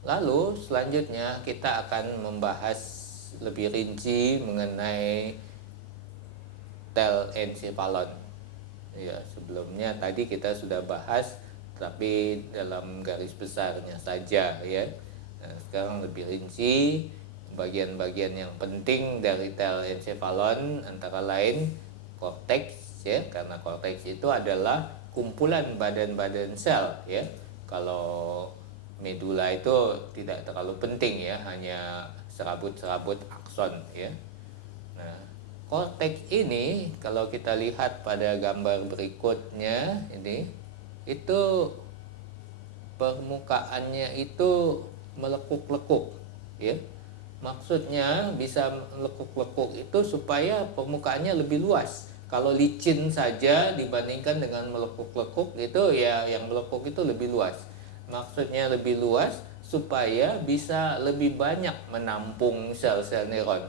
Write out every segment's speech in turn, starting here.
Lalu selanjutnya kita akan membahas lebih rinci mengenai telencephalon. Ya, sebelumnya tadi kita sudah bahas, tapi dalam garis besarnya saja ya. Nah, sekarang lebih rinci bagian-bagian yang penting dari telencephalon antara lain korteks ya, karena korteks itu adalah kumpulan badan-badan sel ya. Kalau medula itu tidak terlalu penting ya, hanya serabut-serabut akson ya. Nah, korteks ini kalau kita lihat pada gambar berikutnya ini, itu permukaannya itu melekuk-lekuk ya. Maksudnya bisa melekuk-lekuk itu supaya permukaannya lebih luas. Kalau licin saja dibandingkan dengan melekuk-lekuk itu ya, yang melekuk itu lebih luas. Maksudnya lebih luas supaya bisa lebih banyak menampung sel-sel neuron.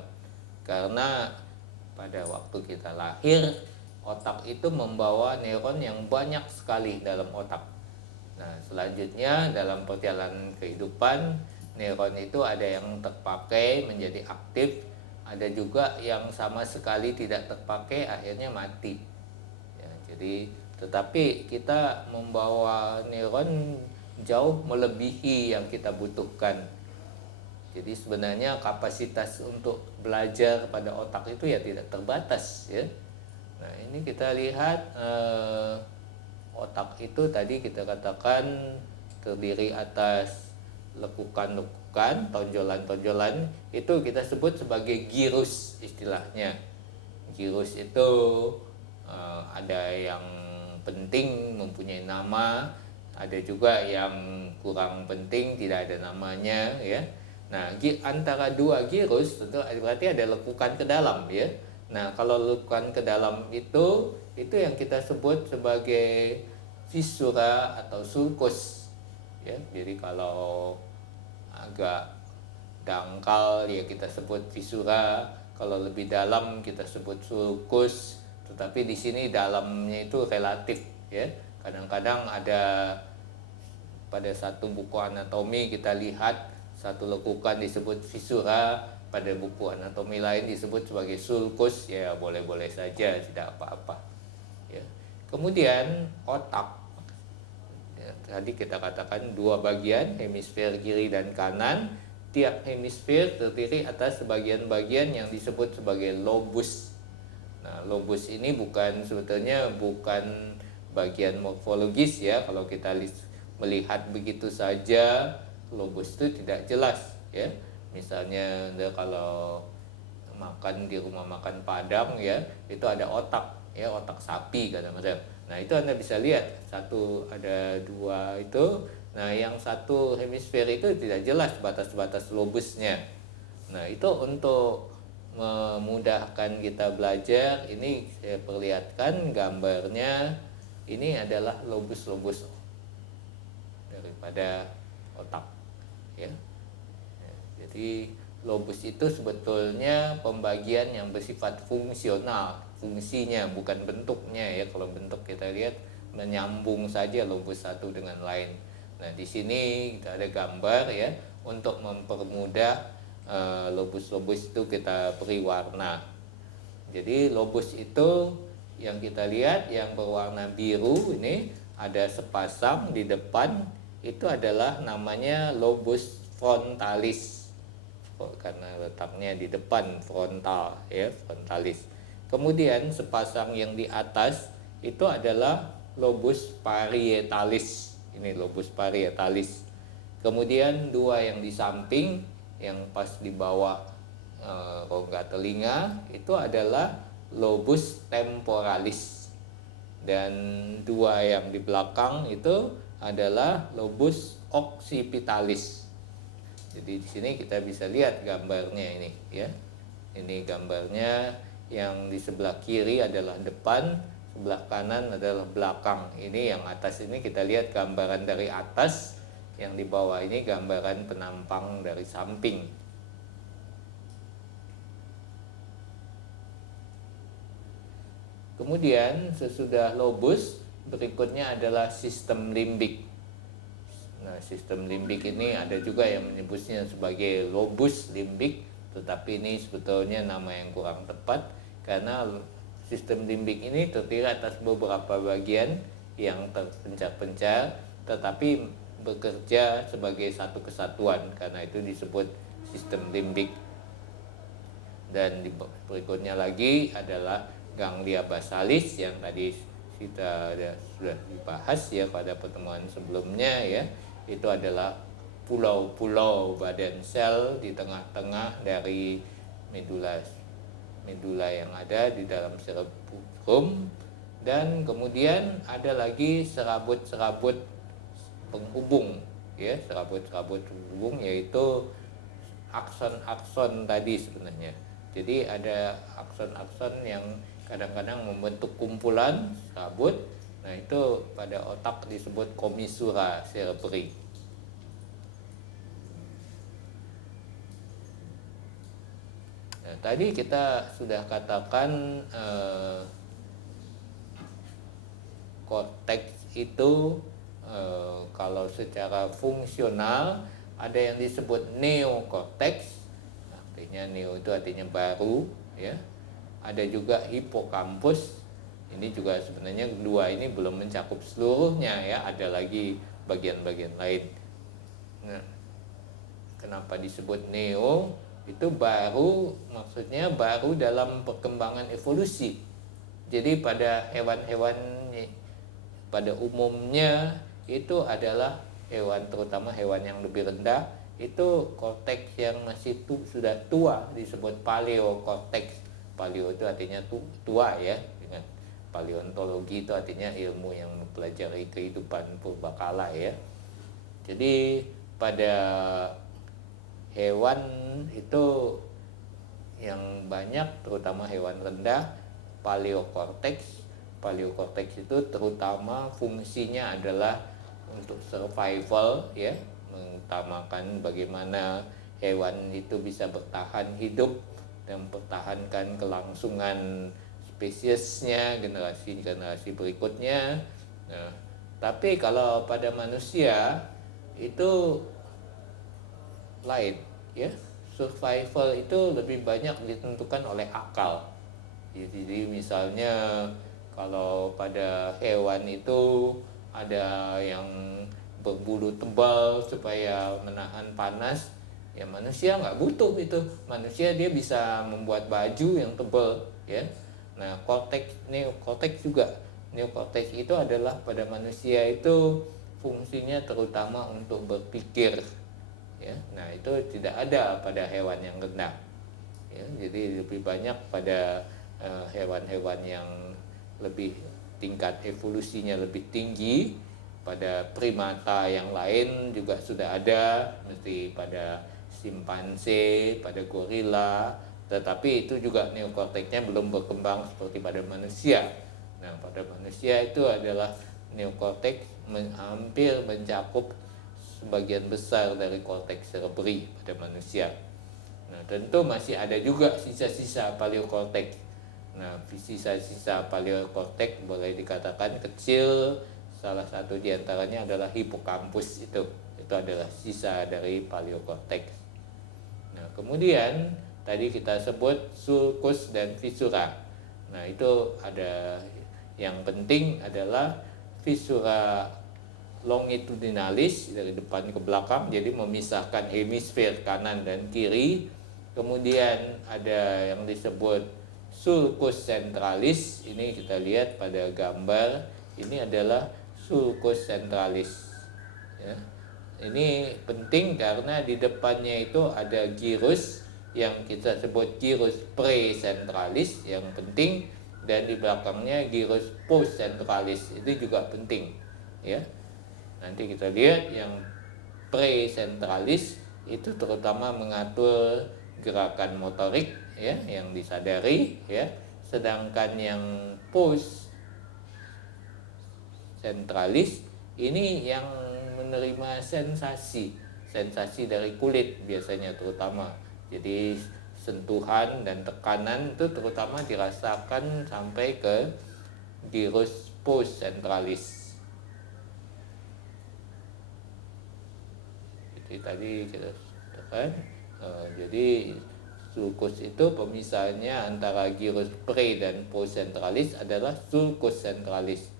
Karena pada waktu kita lahir, otak itu membawa neuron yang banyak sekali dalam otak. Nah, selanjutnya dalam perjalanan kehidupan, neuron itu ada yang terpakai menjadi aktif, ada juga yang sama sekali tidak terpakai akhirnya mati. Ya, jadi tetapi kita membawa neuron jauh melebihi yang kita butuhkan. Jadi sebenarnya kapasitas untuk belajar pada otak itu ya tidak terbatas ya. Nah, ini kita lihat otak itu tadi kita katakan terdiri atas lekukan-lekukan, tonjolan-tonjolan, itu kita sebut sebagai girus istilahnya. Girus itu ada yang penting mempunyai nama, ada juga yang kurang penting tidak ada namanya ya. Nah, antara dua girus tentu berarti ada lekukan ke dalam ya. Nah, kalau lekukan ke dalam itu yang kita sebut sebagai visura atau sulcus ya. Jadi kalau agak dangkal ya kita sebut visura, kalau lebih dalam kita sebut sulcus. Tetapi di sini dalamnya itu relatif ya. Kadang-kadang ada pada satu buku anatomi kita lihat satu lekukan disebut visura, pada buku anatomi lain disebut sebagai sulcus, ya boleh-boleh saja, tidak apa-apa ya. Kemudian otak ya, tadi kita katakan dua bagian, hemisfer kiri dan kanan. Tiap hemisfer terdiri atas bagian-bagian yang disebut sebagai lobus. Nah, lobus ini sebetulnya bukan bagian morfologis ya. Kalau kita melihat begitu saja, lobus itu tidak jelas ya. Misalnya kalau makan di rumah makan Padang ya, itu ada otak ya, otak sapi kadang-kadang. Nah, itu Anda bisa lihat ada dua itu. Nah, yang satu hemisfer itu tidak jelas batas-batas lobusnya. Nah, itu untuk memudahkan kita belajar, ini saya perlihatkan gambarnya. Ini adalah lobus-lobus daripada otak ya. Jadi lobus itu sebetulnya pembagian yang bersifat fungsional, fungsinya bukan bentuknya ya. Kalau bentuk kita lihat menyambung saja lobus satu dengan lain. Nah, di sini kita ada gambar ya, untuk mempermudah lobus-lobus itu kita beri warna. Jadi lobus itu yang kita lihat yang berwarna biru ini ada sepasang di depan, itu adalah namanya lobus frontalis karena letaknya di depan, frontal ya, frontalis. Kemudian sepasang yang di atas itu adalah lobus parietalis. Ini lobus parietalis. Kemudian dua yang di samping yang pas di bawah rongga telinga itu adalah lobus temporalis. Dan dua yang di belakang itu adalah lobus occipitalis. Jadi di sini kita bisa lihat gambarnya ini ya. Ini gambarnya, yang di sebelah kiri adalah depan, sebelah kanan adalah belakang. Ini yang atas ini kita lihat gambaran dari atas, yang di bawah ini gambaran penampang dari samping. Kemudian sesudah lobus berikutnya adalah sistem limbik. Nah, sistem limbik ini ada juga yang menyebutnya sebagai lobus limbik, tetapi ini sebetulnya nama yang kurang tepat karena sistem limbik ini terdiri atas beberapa bagian yang terpencar-pencar tetapi bekerja sebagai satu kesatuan, karena itu disebut sistem limbik. Dan berikutnya lagi adalah ganglia basalis yang tadi kita sudah dibahas ya pada pertemuan sebelumnya ya. Itu adalah pulau-pulau badan sel di tengah-tengah dari medula yang ada di dalam cerebrum. Dan kemudian ada lagi serabut-serabut penghubung ya, serabut-serabut penghubung, yaitu akson-akson tadi sebenarnya. Jadi ada akson-akson yang kadang-kadang membentuk kumpulan serabut. Nah, itu pada otak disebut commissura cerebri. Nah, tadi kita sudah katakan korteks itu kalau secara fungsional ada yang disebut neokorteks, artinya neo itu artinya baru ya. Ada juga hipokampus, ini juga sebenarnya dua ini belum mencakup seluruhnya ya, ada lagi bagian-bagian lain. Nah, kenapa disebut neo? Itu baru, maksudnya baru dalam perkembangan evolusi. Jadi pada hewan-hewan pada umumnya itu adalah hewan, terutama hewan yang lebih rendah, itu korteks yang masih sudah tua disebut paleokorteks. Paleo itu artinya tua ya, dengan paleontologi itu artinya ilmu yang mempelajari kehidupan purbakala ya. Jadi pada hewan itu yang banyak, terutama hewan rendah, paleokorteks itu terutama fungsinya adalah untuk survival ya, mengutamakan bagaimana hewan itu bisa bertahan hidup dan mempertahankan kelangsungan spesiesnya, generasi berikutnya. Nah, tapi kalau pada manusia itu lain ya, survival itu lebih banyak ditentukan oleh akal. Jadi misalnya kalau pada hewan itu ada yang berbulu tebal supaya menahan panas, ya manusia nggak butuh itu. Manusia dia bisa membuat baju yang tebal ya. Nah, neokorteks juga. Neokorteks itu adalah pada manusia itu fungsinya terutama untuk berpikir ya. Nah, itu tidak ada pada hewan yang rendah ya. Jadi lebih banyak pada hewan-hewan yang lebih tingkat evolusinya lebih tinggi. Pada primata yang lain juga sudah ada, mesti pada simpanse, pada gorila, tetapi itu juga neokorteksnya belum berkembang seperti pada manusia. Nah, pada manusia itu adalah neokorteks hampir mencakup sebagian besar dari korteks cerebri pada manusia. Nah, tentu masih ada juga sisa-sisa paleokorteks. Nah, sisa-sisa paleokorteks boleh dikatakan kecil. Salah satu diantaranya adalah hipokampus itu adalah sisa dari paleokorteks. Nah, kemudian tadi kita sebut sulcus dan fissura. Nah, itu ada yang penting adalah fissura longitudinalis dari depan ke belakang, jadi memisahkan hemisfer kanan dan kiri. Kemudian ada yang disebut sulcus centralis, ini kita lihat pada gambar, ini adalah sulcus centralis ya. Ini penting karena di depannya itu ada gyrus yang kita sebut gyrus precentralis yang penting, dan di belakangnya gyrus postcentralis itu juga penting ya. Nanti kita lihat yang precentralis itu terutama mengatur gerakan motorik ya, yang disadari ya, sedangkan yang post sentralis ini yang menerima sensasi dari kulit biasanya terutama. Jadi sentuhan dan tekanan itu terutama dirasakan sampai ke gyrus post sentralis. seperti tadi kita katakan. Jadi sulcus itu pemisahnya antara gyrus pre dan postcentralis adalah sulcus centralis,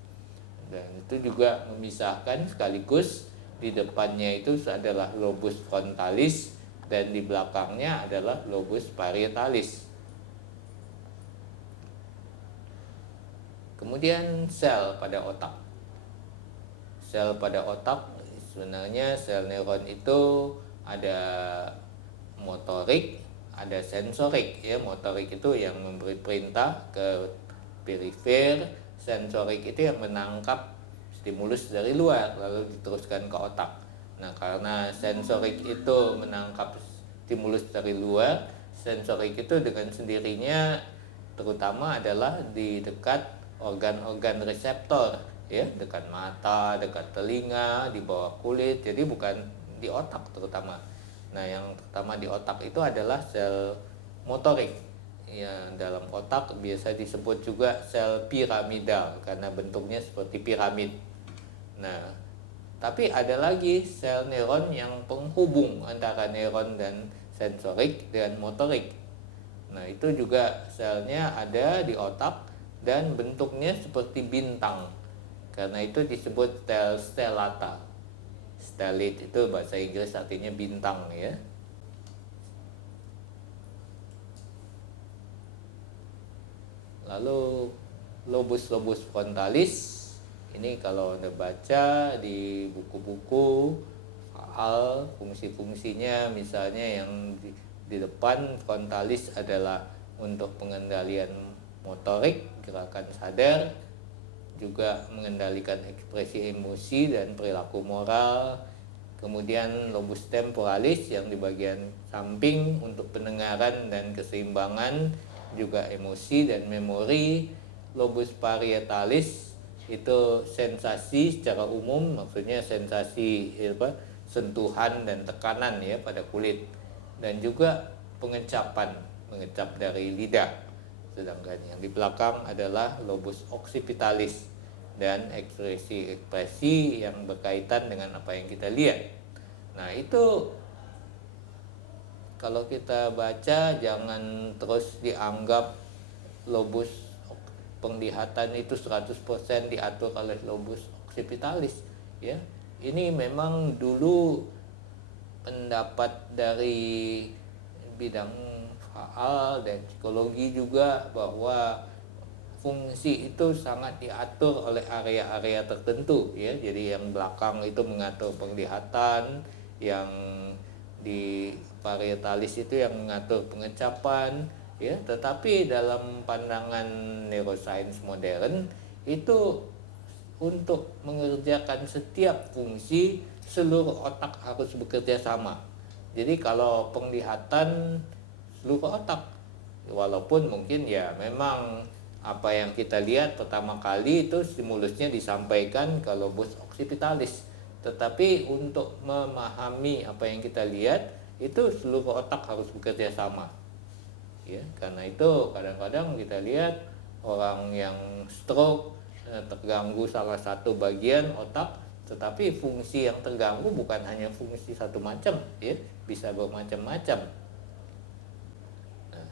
dan itu juga memisahkan sekaligus di depannya itu adalah lobus frontalis dan di belakangnya adalah lobus parietalis. Kemudian sel pada otak. Sel pada otak sebenarnya sel neuron itu ada motorik, ada sensorik ya. Motorik itu yang memberi perintah ke perifer, sensorik itu yang menangkap stimulus dari luar lalu diteruskan ke otak. Nah, karena sensorik itu menangkap stimulus dari luar, sensorik itu dengan sendirinya terutama adalah di dekat organ-organ reseptor ya, dekat mata, dekat telinga, di bawah kulit. Jadi bukan di otak terutama. Nah, yang pertama di otak itu adalah sel motorik. Ya, dalam otak biasa disebut juga sel piramidal karena bentuknya seperti piramid. Nah, tapi ada lagi sel neuron yang penghubung antara neuron dan sensorik dan motorik. Nah, itu juga selnya ada di otak dan bentuknya seperti bintang. Karena itu disebut sel stellata. Stellate itu bahasa Inggris artinya bintang ya. Lalu lobus frontalis ini kalau Anda baca di buku-buku soal fungsi-fungsinya, misalnya yang di depan frontalis adalah untuk pengendalian motorik, gerakan sadar, juga mengendalikan ekspresi emosi dan perilaku moral. Kemudian lobus temporalis yang di bagian samping untuk pendengaran dan keseimbangan, juga emosi dan memori. Lobus parietalis itu sensasi secara umum, maksudnya sensasi sentuhan dan tekanan ya pada kulit, dan juga mengecap dari lidah. Sedangkan yang di belakang adalah lobus occipitalis dan ekspresi yang berkaitan dengan apa yang kita lihat. Nah, itu kalau kita baca jangan terus dianggap lobus penglihatan itu 100% diatur oleh lobus occipitalis ya. Ini memang dulu pendapat dari bidang faal dan psikologi juga bahwa fungsi itu sangat diatur oleh area-area tertentu ya. Jadi yang belakang itu mengatur penglihatan, yang di parietalis itu yang mengatur pengecapan ya. Tetapi dalam pandangan neuroscience modern itu untuk mengerjakan setiap fungsi seluruh otak harus bekerja sama. Jadi kalau penglihatan seluruh otak, walaupun mungkin ya memang apa yang kita lihat pertama kali itu stimulusnya disampaikan ke lobus occipitalis, tetapi untuk memahami apa yang kita lihat itu seluruh otak harus bekerja sama ya. Karena itu kadang-kadang kita lihat orang yang stroke terganggu salah satu bagian otak, tetapi fungsi yang terganggu bukan hanya fungsi satu macam ya, bisa bermacam-macam.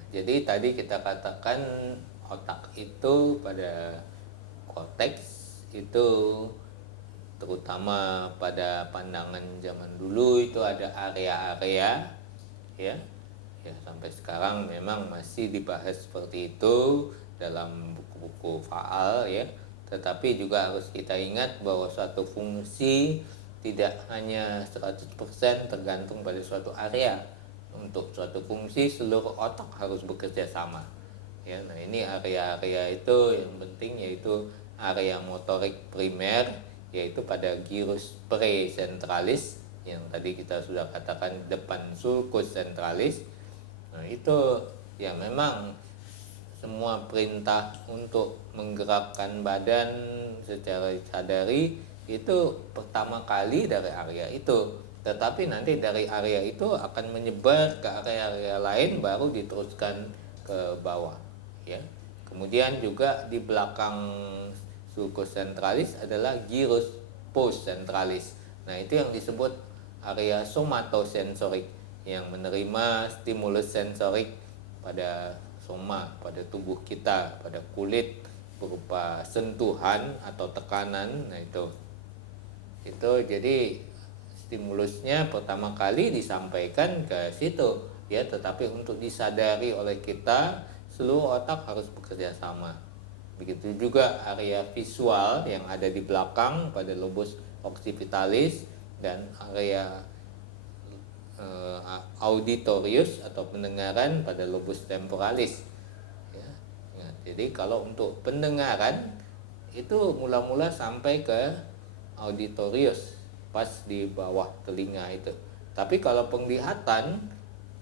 Jadi tadi kita katakan otak itu pada korteks itu terutama pada pandangan zaman dulu itu ada area-area ya. Ya, sampai sekarang memang masih dibahas seperti itu dalam buku-buku faal ya. Tetapi juga harus kita ingat bahwa suatu fungsi tidak hanya 100% tergantung pada suatu area. Untuk suatu fungsi seluruh otak harus bekerja sama ya. Nah, ini area-area itu yang penting, yaitu area motorik primer, yaitu pada gyrus precentralis yang tadi kita sudah katakan depan sulcus centralis. Nah, itu ya memang semua perintah untuk menggerakkan badan secara sadari itu pertama kali dari area itu. Tetapi nanti dari area itu akan menyebar ke area-area lain, baru diteruskan ke bawah ya. Kemudian juga di belakang sulcus centralis adalah gyrus postcentralis. Nah, itu yang disebut area somatosensorik yang menerima stimulus sensorik pada soma, pada tubuh kita, pada kulit berupa sentuhan atau tekanan. Nah itu jadi stimulusnya pertama kali disampaikan ke situ ya, tetapi untuk disadari oleh kita seluruh otak harus bekerja sama. Begitu juga area visual yang ada di belakang pada lobus occipitalis dan area auditorius atau pendengaran pada lobus temporalis ya. Jadi kalau untuk pendengaran itu mula-mula sampai ke auditorius pas di bawah telinga itu. Tapi kalau penglihatan,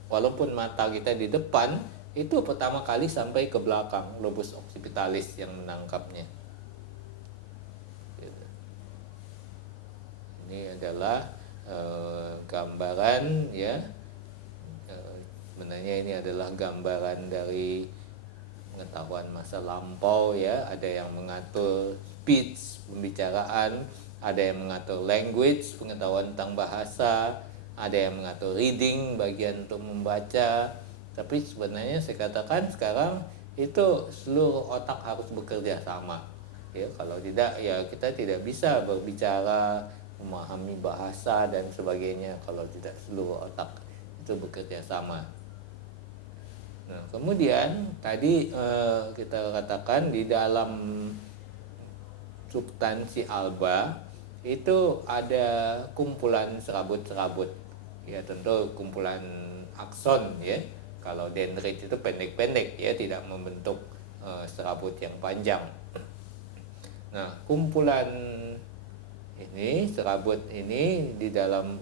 walaupun mata kita di depan, itu pertama kali sampai ke belakang lobus occipitalis yang menangkapnya. Ini adalah gambaran ya. Sebenarnya ini adalah gambaran dari pengetahuan masa lampau ya. Ada yang mengatur speech, pembicaraan, ada yang mengatur language, pengetahuan tentang bahasa, ada yang mengatur reading, bagian untuk membaca. Tapi sebenarnya saya katakan sekarang itu seluruh otak harus bekerja sama ya. Kalau tidak ya kita tidak bisa berbicara, memahami bahasa dan sebagainya kalau tidak seluruh otak itu bekerja sama. Nah, kemudian tadi kita katakan di dalam substansi alba itu ada kumpulan serabut-serabut. Ya tentu kumpulan akson ya. Kalau dendrit itu pendek-pendek ya, tidak membentuk serabut yang panjang. Nah, kumpulan ini serabut ini di dalam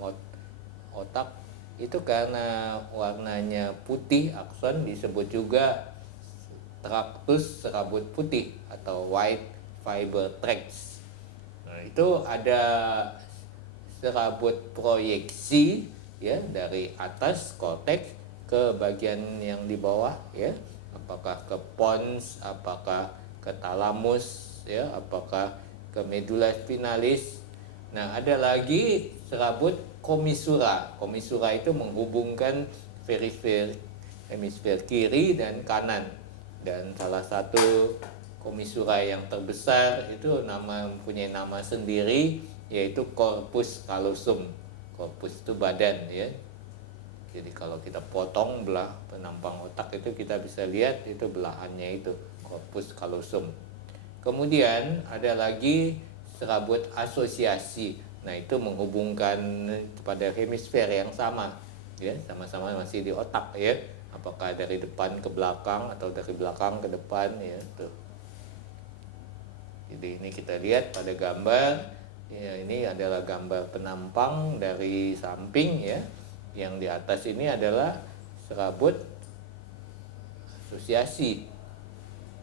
otak itu karena warnanya putih, akson disebut juga traktus serabut putih atau white fiber tracts. Nah, itu ada serabut proyeksi ya dari atas korteks ke bagian yang di bawah ya, apakah ke pons, apakah ke talamus ya, apakah ke medulla spinalis. Nah, ada lagi serabut komisura. Komisura itu menghubungkan hemisfer kiri dan kanan. Dan salah satu komisura yang terbesar itu mempunyai nama sendiri, yaitu corpus callosum. Corpus itu badan ya. Jadi kalau kita potong belah penampang otak itu kita bisa lihat itu belahannya itu corpus callosum. Kemudian ada lagi serabut asosiasi. Nah, itu menghubungkan pada hemisfer yang sama ya, sama-sama masih di otak ya. Apakah dari depan ke belakang atau dari belakang ke depan ya tuh. Jadi ini kita lihat pada gambar ya, ini adalah gambar penampang dari samping ya. Yang di atas ini adalah serabut asosiasi.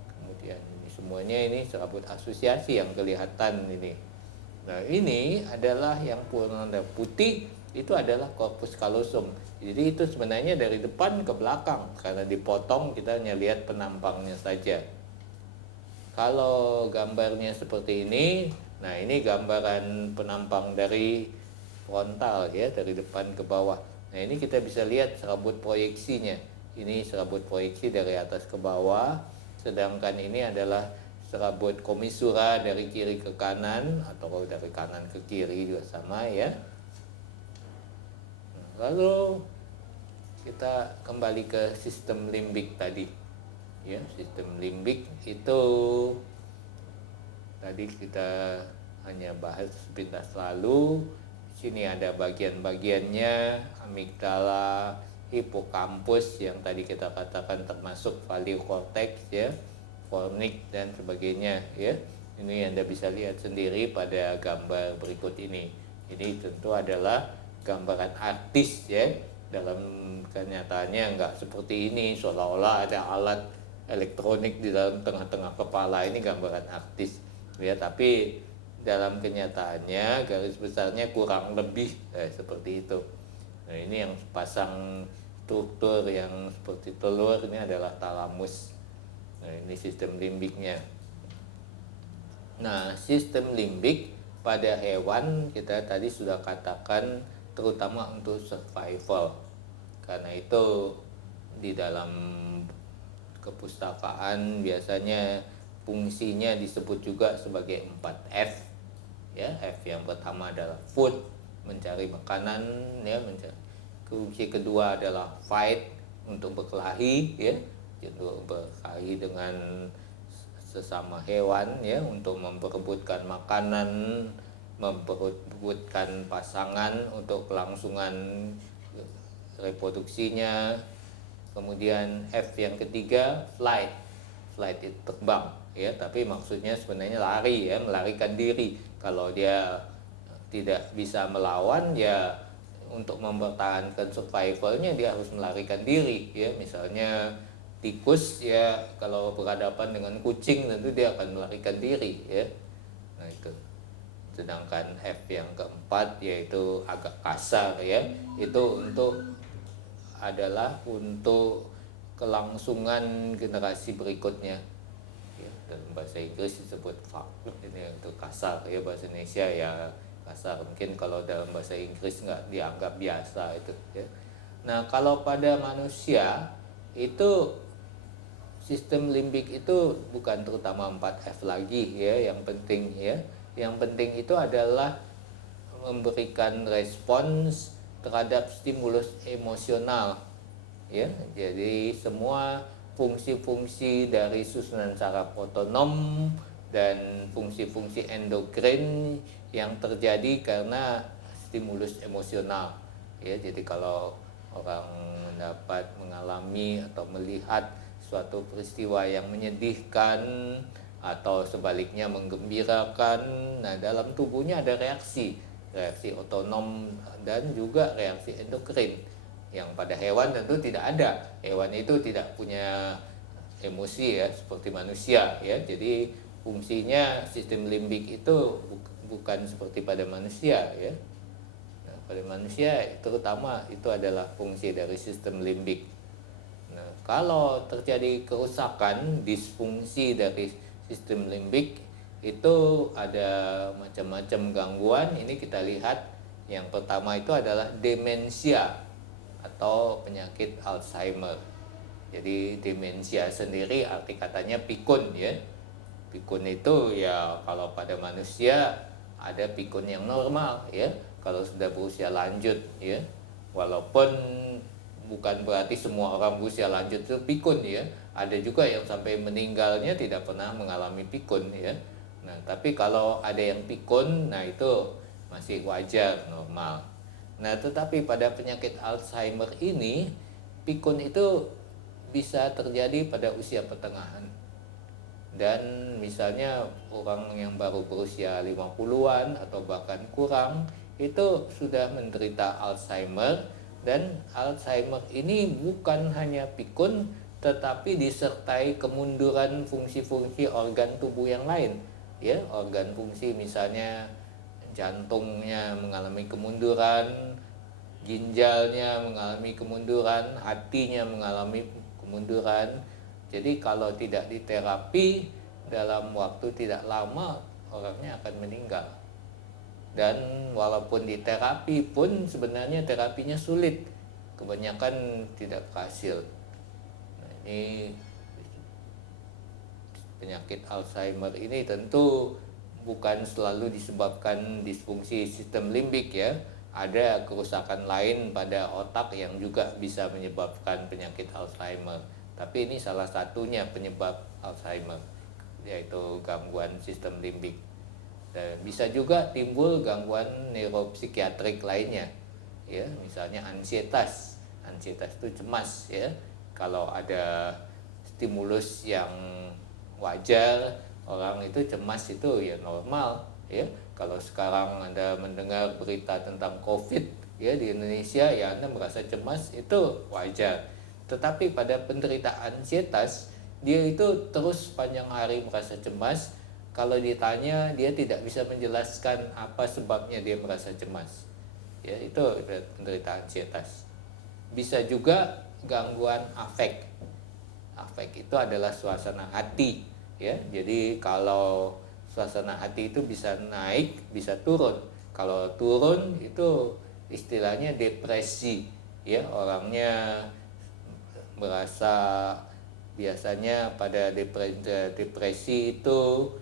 Kemudian semuanya ini serabut asosiasi yang kelihatan ini. Nah, ini adalah yang warna putih, itu adalah corpus callosum. Jadi itu sebenarnya dari depan ke belakang, karena dipotong kita hanya lihat penampangnya saja. Kalau gambarnya seperti ini, nah ini gambaran penampang dari frontal ya, dari depan ke bawah. Nah, ini kita bisa lihat serabut proyeksinya. Ini serabut proyeksi dari atas ke bawah. Sedangkan ini adalah serabut komisura dari kiri ke kanan atau dari kanan ke kiri juga sama ya. Lalu kita kembali ke sistem limbik tadi. Ya, sistem limbik itu tadi kita hanya bahas sepintas lalu. Di sini ada bagian-bagiannya, amigdala, hipokampus yang tadi kita katakan termasuk value cortex ya, fornik dan sebagainya ya. Ini Anda bisa lihat sendiri pada gambar berikut ini. Ini tentu adalah gambaran artis ya. Dalam kenyataannya enggak seperti ini, seolah-olah ada alat elektronik di dalam tengah-tengah kepala. Ini gambaran artis ya, tapi dalam kenyataannya garis besarnya kurang lebih seperti itu. Nah, ini yang pasang struktur yang seperti telur ini adalah talamus. Nah, ini sistem limbiknya. Nah, sistem limbik pada hewan kita tadi sudah katakan terutama untuk survival. Karena itu di dalam kepustakaan biasanya fungsinya disebut juga sebagai 4F. Ya, F yang pertama adalah food, mencari makanan, ya, mencari. Fungsi kedua adalah fight, untuk berkelahi, ya, untuk berkelahi dengan sesama hewan, ya, untuk memperebutkan makanan, memperebutkan pasangan untuk kelangsungan reproduksinya. Kemudian F yang ketiga, flight. Flight itu terbang, ya, tapi maksudnya sebenarnya lari, ya, melarikan diri. Kalau dia tidak bisa melawan, ya, untuk mempertahankan survivalnya dia harus melarikan diri, ya. Misalnya tikus, ya, kalau berhadapan dengan kucing tentu dia akan melarikan diri, ya. Nah, itu. Sedangkan F yang keempat yaitu agak kasar, ya, itu adalah untuk kelangsungan generasi berikutnya, ya. Dalam bahasa Inggris disebut fuck, ini untuk kasar, ya, bahasa Indonesia ya kasar, mungkin kalau dalam bahasa Inggris nggak dianggap biasa itu, ya. Nah, kalau pada manusia itu sistem limbik itu bukan terutama 4F lagi, ya, yang penting, ya. Yang penting itu adalah memberikan respons terhadap stimulus emosional, ya. Jadi semua fungsi-fungsi dari susunan saraf otonom dan fungsi-fungsi endokrin yang terjadi karena stimulus emosional, ya. Jadi kalau orang mengalami atau melihat suatu peristiwa yang menyedihkan atau sebaliknya menggembirakan, nah, dalam tubuhnya ada reaksi otonom dan juga reaksi endokrin yang pada hewan tentu tidak ada. Hewan itu tidak punya emosi, ya, seperti manusia, ya. Jadi fungsinya sistem limbik itu bukan seperti pada manusia, ya. Nah, pada manusia terutama itu adalah fungsi dari sistem limbik. Nah, kalau terjadi kerusakan, disfungsi dari sistem limbik, itu ada macam-macam gangguan. Ini kita lihat yang pertama itu adalah demensia atau penyakit Alzheimer. Jadi demensia sendiri arti katanya pikun, ya. Pikun itu, ya, kalau pada manusia ada pikun yang normal, ya. Kalau sudah berusia lanjut, ya. Walaupun bukan berarti semua orang berusia lanjut itu pikun, ya. Ada juga yang sampai meninggalnya tidak pernah mengalami pikun, ya. Nah, tapi kalau ada yang pikun, nah, itu masih wajar, normal. Nah, tetapi pada penyakit Alzheimer ini, pikun itu bisa terjadi pada usia pertengahan. Dan misalnya orang yang baru berusia 50-an atau bahkan kurang, itu sudah menderita Alzheimer. Dan Alzheimer ini bukan hanya pikun, tetapi disertai kemunduran fungsi-fungsi organ tubuh yang lain, ya. Organ fungsi misalnya jantungnya mengalami kemunduran, ginjalnya mengalami kemunduran, hatinya mengalami kemunduran. Jadi kalau tidak diterapi dalam waktu tidak lama, orangnya akan meninggal. Dan walaupun diterapi pun sebenarnya terapinya sulit, kebanyakan tidak berhasil. Nah, ini penyakit Alzheimer ini tentu bukan selalu disebabkan disfungsi sistem limbik, ya. Ada kerusakan lain pada otak yang juga bisa menyebabkan penyakit Alzheimer. Tapi ini salah satunya penyebab Alzheimer, yaitu gangguan sistem limbik. Dan bisa juga timbul gangguan neuropsikiatrik lainnya, ya. Misalnya ansietas. Ansietas itu cemas, ya. Kalau ada stimulus yang wajar, orang itu cemas itu ya normal, ya. Kalau sekarang Anda mendengar berita tentang COVID, ya, di Indonesia, ya, Anda merasa cemas, itu wajar. Tetapi pada penderita ansietas, dia itu terus panjang hari merasa cemas. Kalau ditanya, dia tidak bisa menjelaskan apa sebabnya dia merasa cemas, ya. Itu penderita ansietas. Bisa juga gangguan afek. Afek itu adalah suasana hati, ya. Jadi kalau suasana hati itu bisa naik, bisa turun. Kalau turun itu istilahnya depresi, ya. Orangnya merasa, biasanya pada depresi itu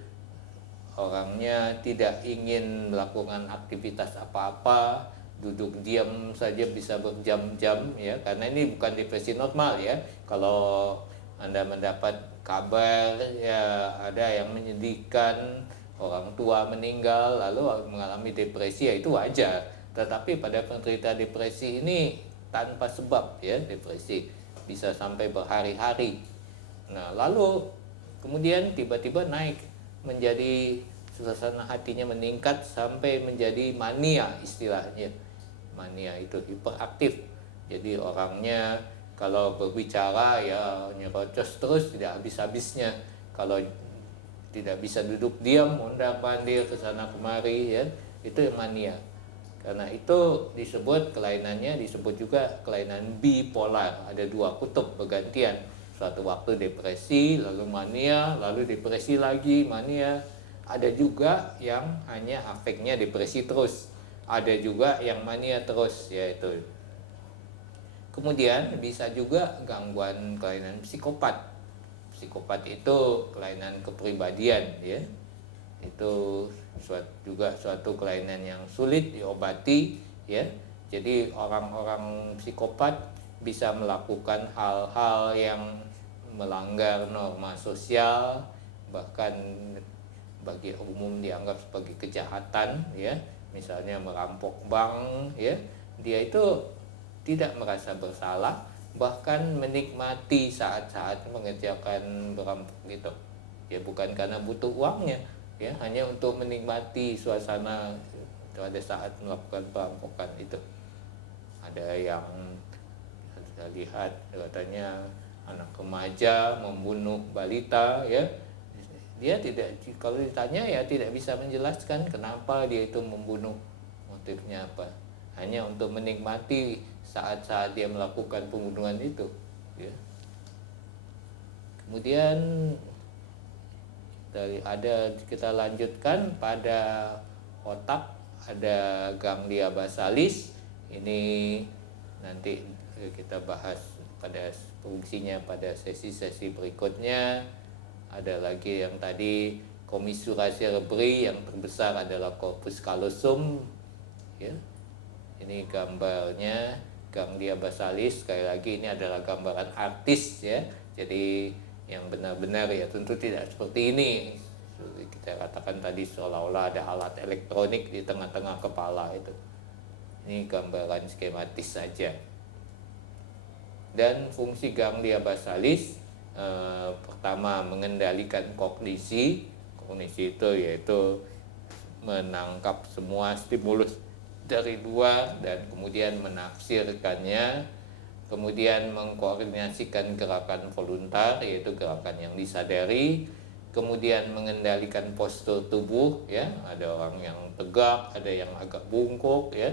orangnya tidak ingin melakukan aktivitas apa-apa, duduk diam saja bisa berjam-jam, ya. Karena ini bukan depresi normal, ya. Kalau Anda mendapat kabar ya ada yang menyedihkan, orang tua meninggal lalu mengalami depresi, ya itu wajar. Tetapi pada penderita depresi ini tanpa sebab, ya, depresi bisa sampai berhari-hari. Nah, lalu kemudian tiba-tiba naik menjadi suasana hatinya meningkat sampai menjadi mania, istilahnya. Mania itu hiperaktif. Jadi orangnya kalau berbicara ya nyerocos terus, tidak habis-habisnya. Kalau tidak bisa duduk diam, mondar-mandir ke sana kemari, ya. Itu yang mania. Karena itu kelainannya disebut juga kelainan bipolar. Ada dua kutub bergantian. Suatu waktu depresi, lalu mania, lalu depresi lagi, mania. Ada juga yang hanya afeknya depresi terus. Ada juga yang mania terus, yaitu. Kemudian bisa juga gangguan kelainan psikopat. Psikopat itu kelainan kepribadian, ya. Itu juga suatu kelainan yang sulit diobati, ya. Jadi orang-orang psikopat bisa melakukan hal-hal yang melanggar norma sosial, bahkan bagi umum dianggap sebagai kejahatan, ya. Misalnya merampok bank, ya. Dia itu tidak merasa bersalah, bahkan menikmati saat-saat mengerjakan berampok gitu. Ya bukan karena butuh uangnya, ya, hanya untuk menikmati suasana pada saat melakukan perampokan itu. Ada yang saya lihat katanya anak remaja membunuh balita, ya. Dia tidak, kalau ditanya ya tidak bisa menjelaskan kenapa dia itu membunuh, motifnya apa. Hanya untuk menikmati saat-saat dia melakukan pembunuhan itu, ya. Kemudian kita lanjutkan pada otak, ada ganglia basalis. Ini nanti kita bahas pada fungsinya pada sesi-sesi berikutnya. Ada lagi yang tadi commissura cerebri, yang terbesar adalah corpus callosum, ya. Ini gambarnya ganglia basalis. Sekali lagi ini adalah gambaran artis, ya. Jadi yang benar-benar ya tentu tidak seperti ini. Kita katakan tadi seolah-olah ada alat elektronik di tengah-tengah kepala itu. Ini gambaran skematis saja. Dan fungsi ganglia basalis pertama mengendalikan kognisi. Kognisi itu yaitu menangkap semua stimulus dari luar dan kemudian menafsirkannya, kemudian mengkoordinasikan gerakan voluntar, yaitu gerakan yang disadari, kemudian mengendalikan postur tubuh, ya, ada orang yang tegak, ada yang agak bungkuk, ya.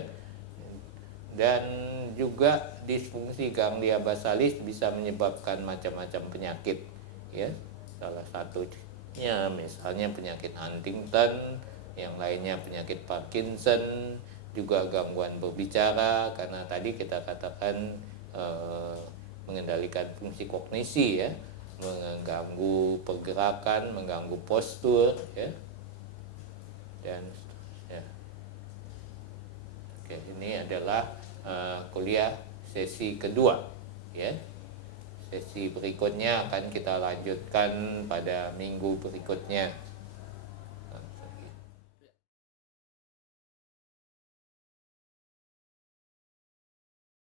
Dan juga disfungsi ganglia basalis bisa menyebabkan macam-macam penyakit, ya. Salah satunya misalnya penyakit Huntington, yang lainnya penyakit Parkinson, juga gangguan berbicara, karena tadi kita katakan mengendalikan fungsi kognisi, ya, mengganggu pergerakan, mengganggu postur, ya, dan ya. Oke, ini adalah kuliah sesi kedua, ya. Sesi berikutnya akan kita lanjutkan pada minggu berikutnya.